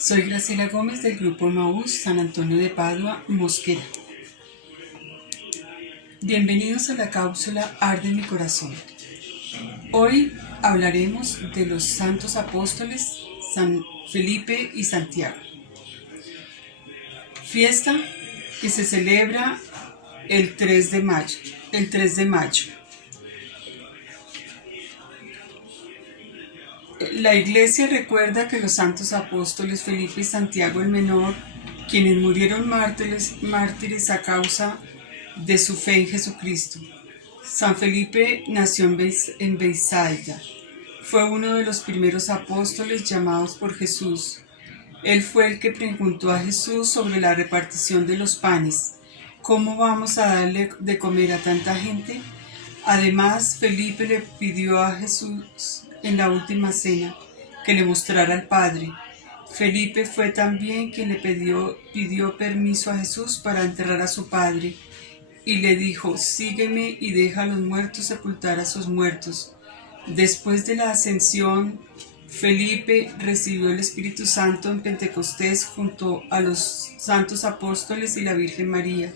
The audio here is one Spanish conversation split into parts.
Soy Graciela Gómez del Grupo Emaús San Antonio de Padua, Mosquera. Bienvenidos a la cápsula Arde mi corazón. Hoy hablaremos de los santos apóstoles San Felipe y Santiago. Fiesta que se celebra el 3 de mayo. La Iglesia recuerda que los santos apóstoles Felipe y Santiago el Menor, quienes murieron mártires a causa de su fe en Jesucristo. San Felipe nació en Bethsaida. Fue uno de los primeros apóstoles llamados por Jesús. Él fue el que preguntó a Jesús sobre la repartición de los panes. ¿Cómo vamos a darle de comer a tanta gente? Además, Felipe le pidió a Jesús en la última cena que le mostrara al Padre. Felipe fue también quien le pidió permiso a Jesús para enterrar a su padre y le dijo: sígueme y deja a los muertos sepultar a sus muertos. Después de la ascensión, Felipe recibió el Espíritu Santo en Pentecostés junto a los santos apóstoles y la Virgen María.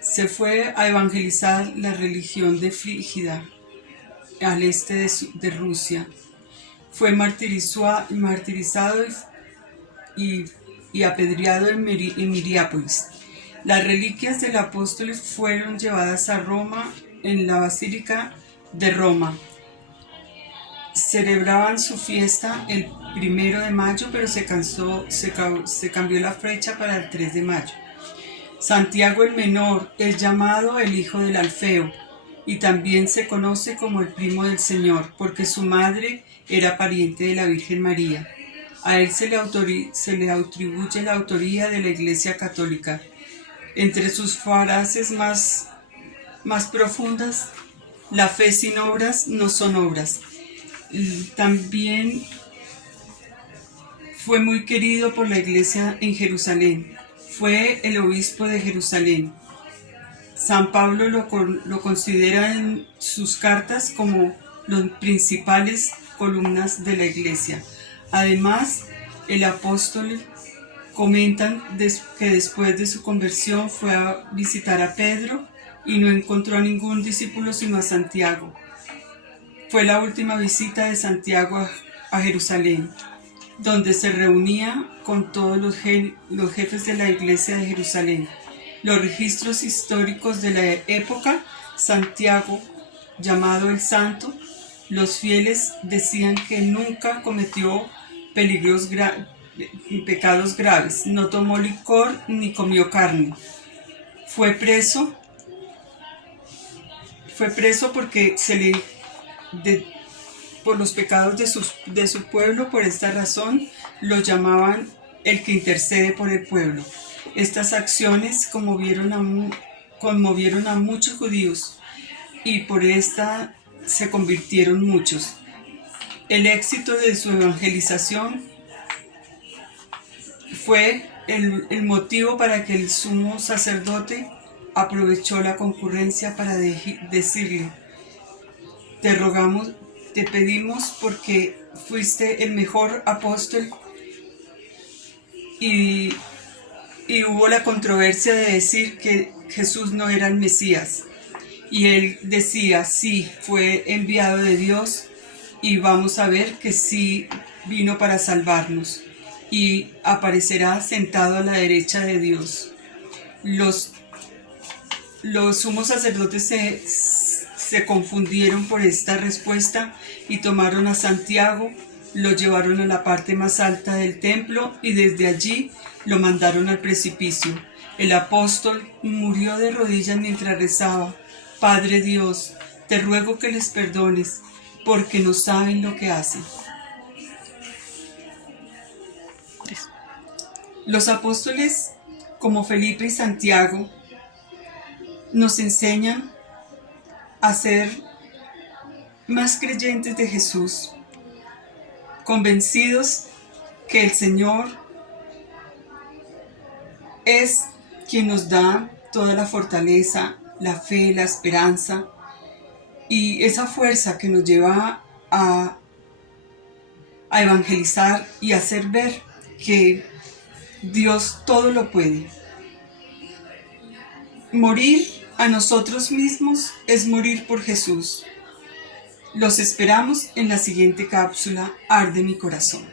Se fue a evangelizar la religión de Frígida, al este de Rusia. Fue martirizado y apedreado en Miriápolis. Las reliquias del apóstol fueron llevadas a Roma en la Basílica de Roma. Celebraban su fiesta el 1 de mayo, pero se cambió la fecha para el 3 de mayo. Santiago el Menor es llamado el hijo del Alfeo y también se conoce como el primo del Señor, porque su madre era pariente de la Virgen María. A él se le atribuye la autoría de la Iglesia Católica. Entre sus frases más profundas, la fe sin obras no son obras. También fue muy querido por la Iglesia en Jerusalén. Fue el obispo de Jerusalén. San Pablo lo considera en sus cartas como las principales columnas de la Iglesia. Además, el apóstol comentan que después de su conversión fue a visitar a Pedro y no encontró a ningún discípulo sino a Santiago. Fue la última visita de Santiago a Jerusalén, donde se reunía con todos los jefes de la Iglesia de Jerusalén. Los registros históricos de la época, Santiago, llamado el Santo, los fieles decían que nunca cometió pecados graves, no tomó licor ni comió carne. Fue preso porque por los pecados de su pueblo. Por esta razón lo llamaban el que intercede por el pueblo. Estas acciones conmovieron a muchos judíos y por esta se convirtieron muchos. El éxito de su evangelización fue el motivo para que el sumo sacerdote aprovechó la concurrencia para decirle: te pedimos porque fuiste el mejor apóstol y hubo la controversia de decir que Jesús no era el Mesías. Y él decía: sí, fue enviado de Dios y vamos a ver que sí vino para salvarnos y aparecerá sentado a la derecha de Dios. Los sumos sacerdotes se confundieron por esta respuesta y tomaron a Santiago, lo llevaron a la parte más alta del templo y desde allí lo mandaron al precipicio. El apóstol murió de rodillas mientras rezaba: Padre Dios, te ruego que les perdones, porque no saben lo que hacen. Los apóstoles, como Felipe y Santiago, nos enseñan a ser más creyentes de Jesús, convencidos que el Señor es quien nos da toda la fortaleza, la fe, la esperanza y esa fuerza que nos lleva a evangelizar y hacer ver que Dios todo lo puede. Morir a nosotros mismos es morir por Jesús. Los esperamos en la siguiente cápsula Arde mi corazón.